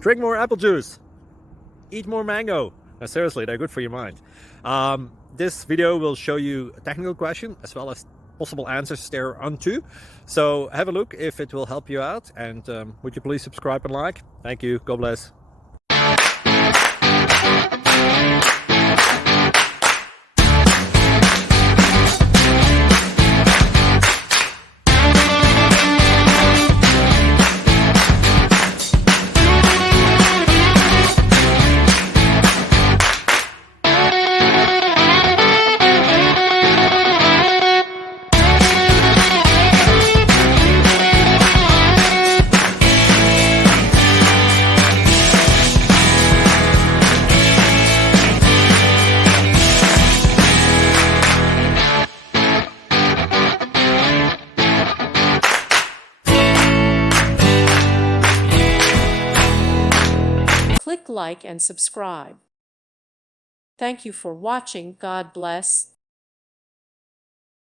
Drink more apple juice. Eat more mango. Now, seriously, they're good for your mind. This video will show you a technical question as well as possible answers thereunto. So have a look if it will help you out, and would you please subscribe and like? Thank you. God bless. Click like and subscribe. Thank you for watching. God bless.